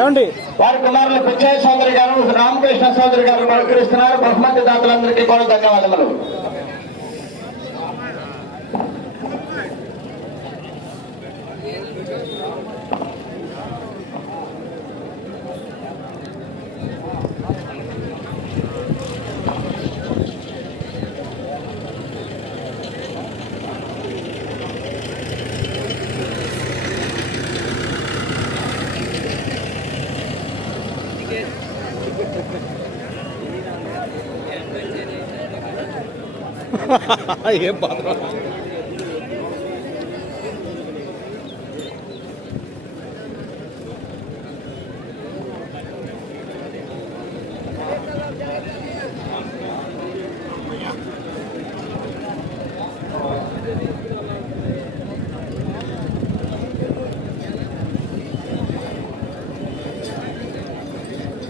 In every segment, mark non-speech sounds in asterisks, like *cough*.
ఏమండి? వారి కుమారులు పిచ్చయ్య సోదరి గారు రామకృష్ణ సోదరి గారు బహుకరిస్తున్నారు బహుమతి దాతలందరికీ కూడా ధన్యవాదములు. *laughs* ఏం బాధ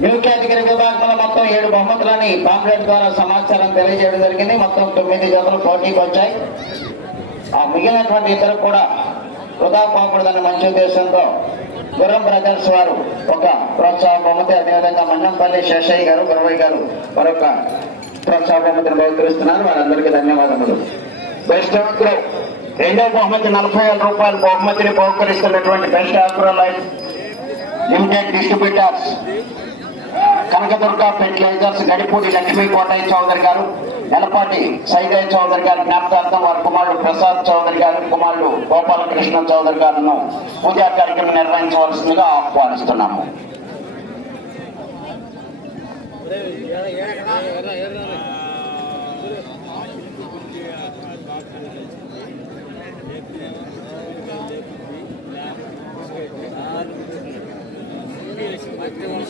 న్యూ కేటగిరీ విభాగంలో మొత్తం ఏడు బహుమతులని పాంప్లెట్ ద్వారా సమాచారం తెలియజేయడం జరిగింది. మొత్తం తొమ్మిది జతలు పోటీకి వచ్చాయి. ఆ మిగిలినటువంటి ఇతరులు కూడా వృధా పోకూడదని మంచి ఉద్దేశంతో గుర్రం బ్రదర్స్ వారు ఒక ప్రోత్సాహ బహుమతి అదేవిధంగా మన్నంపల్లి శేషయ్య గారు గురవయ్య గారు మరొక ప్రోత్సాహ బహుమతిని బహుకరిస్తున్నారు. వారందరికీ ధన్యవాదములు. బెస్ట్లో రెండో బహుమతి నలభై వేల రూపాయల బహుమతిని బహుకరిస్తున్నటువంటి best agro life limited distributors. Kanakadurga fertilizers Gadipudi Lakshmi Kotaiah Chowdary garu Nelapati Saidaiah Chowdary గారి జ్ఞాపకార్థం వారి కుమారుడు ప్రసాద్ చౌదరి గారు కుమారుడు గోపాలకృష్ణ చౌదరి గారును పూజా కార్యక్రమం నిర్వహించవలసిందిగా ఆహ్వానిస్తున్నాము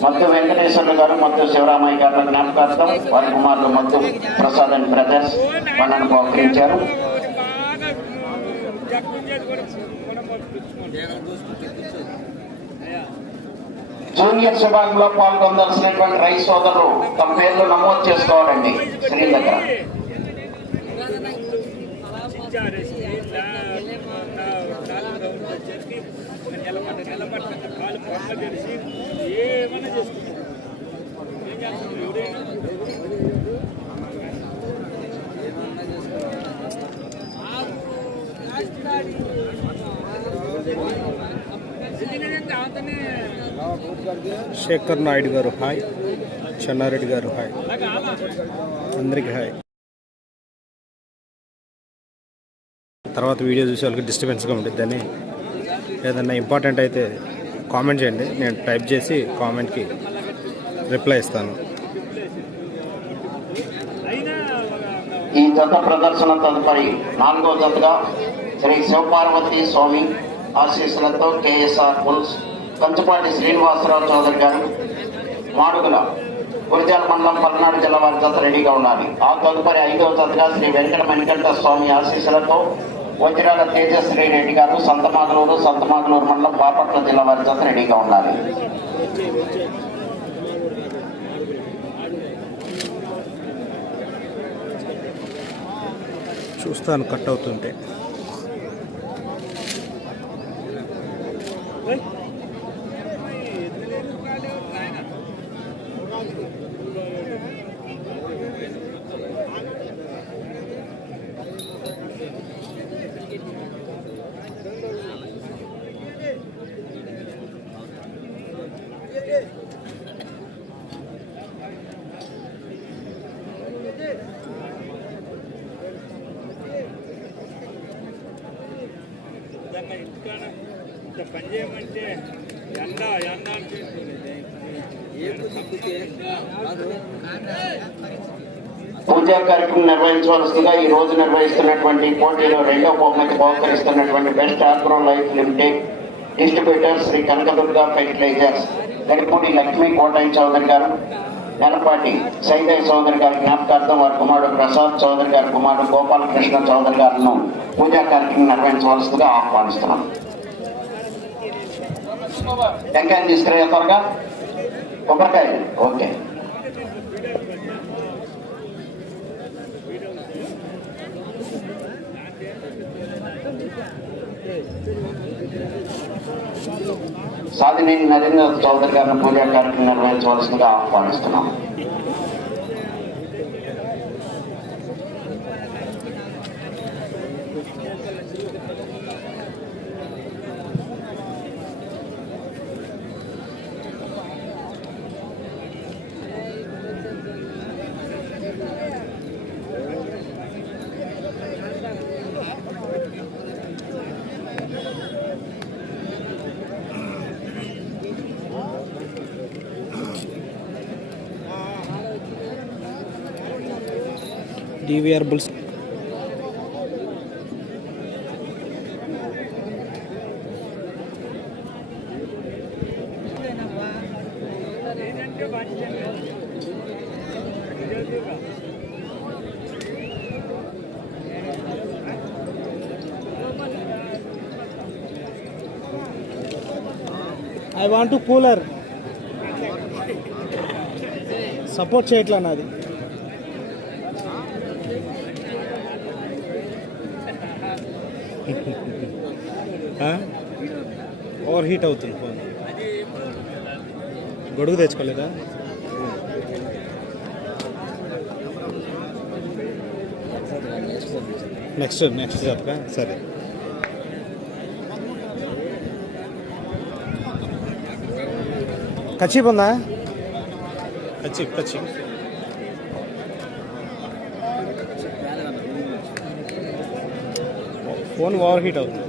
మత్తు వెంకటేశ్వర గారు మత్తు శివరామయ్య గారి జ్ఞాపకార్థం వారి కుమారులు మత్తు ప్రసాద్ అండ్ బ్రదర్స్ పన్నెండు బహుకరించారు. జూనియర్స్ విభాగంలో పాల్గొందాల్సినటువంటి రైతు సోదరులు తమ పేర్లు నమోదు చేసుకోవాలండి శ్రీ దగ్గర. ఏమన్నా చేసుకుంటాం శేఖర్ నాయుడు గారు హాయ్. చెన్నారెడ్డి గారు హాయ్. అందరికీ హాయ్. తర్వాత వీడియో చూసే వాళ్ళకి డిస్టర్బెన్స్గా ఉంటుందని ఏదన్నా ఇంపార్టెంట్ అయితే కామెంట్ చేయండి. నేను టైప్ చేసి కామెంట్కి రిప్లై ఇస్తాను. ఈ జత ప్రదర్శన తదుపరి నాలుగో జతగా శ్రీ శివపార్వతి స్వామి ఆశీస్సులతో కేఎస్ఆర్ పుల్స్ కంచుపాటి శ్రీనివాసరావు చౌదరి గారు మాడుగుల గురిజాల మండలం పల్నాడు జిల్లా వారి జత రెడీగా ఉండాలి ఆ తదుపరి ఐదవ జతగా శ్రీ వెంకట వెంకట స్వామి ఆశీస్సులతో వజ్రాల తేజశ్రీ రెడ్డి గారు సంతమాగలూరు సంతమాగలూరు మండలం బాపట్ల జిల్లా వారి జత రెడీగా ఉండాలి చూస్తాను కట్ అవుతుంటే. ఇంత పని చేయమంటే ఎండ ఎండ పూజా కార్యక్రమం నిర్వహించవలసిందిగా ఈ రోజు నిర్వహిస్తున్నటువంటి పోటీలో రెండో బహుమతి బహుకరిస్తున్నటువంటి best agro life limited distributor Sri Kanakadurga fertilizers. Gadipudi Lakshmi Kotaiah Chowdary garu Nelapati Saidaiah Chowdary గారి జ్ఞాపకార్థం వారి కుమారుడు ప్రసాద్ చౌదరి గారి కుమారుడు గోపాలకృష్ణ చౌదరి గారిను పూజా కార్యక్రమం నిర్వహించవలసిందిగా ఆహ్వానిస్తున్నాం. టెంకాయలు తీసుకురా త్వరగా కొబ్బరికాయలు. ఓకే. సాధినేని నరేంద్ర చౌదరి గారిని పూజా కార్యక్రమం నిర్వహించవలసిందిగా ఆహ్వానిస్తున్నాం. DVR bulls I want cooler support చేయట్లా నాది. *laughs* ఓవర్ హీట్ అవుతుంది. ఫోన్ గొడుగు తెచ్చుకోలేదా? నెక్స్ట్ నెక్స్ట్ జాతక? సరే. కచీప్ ఉందా? కచీప్ కచీప్ ఫోన్ ఓవర్ హీట్ అవుతుంది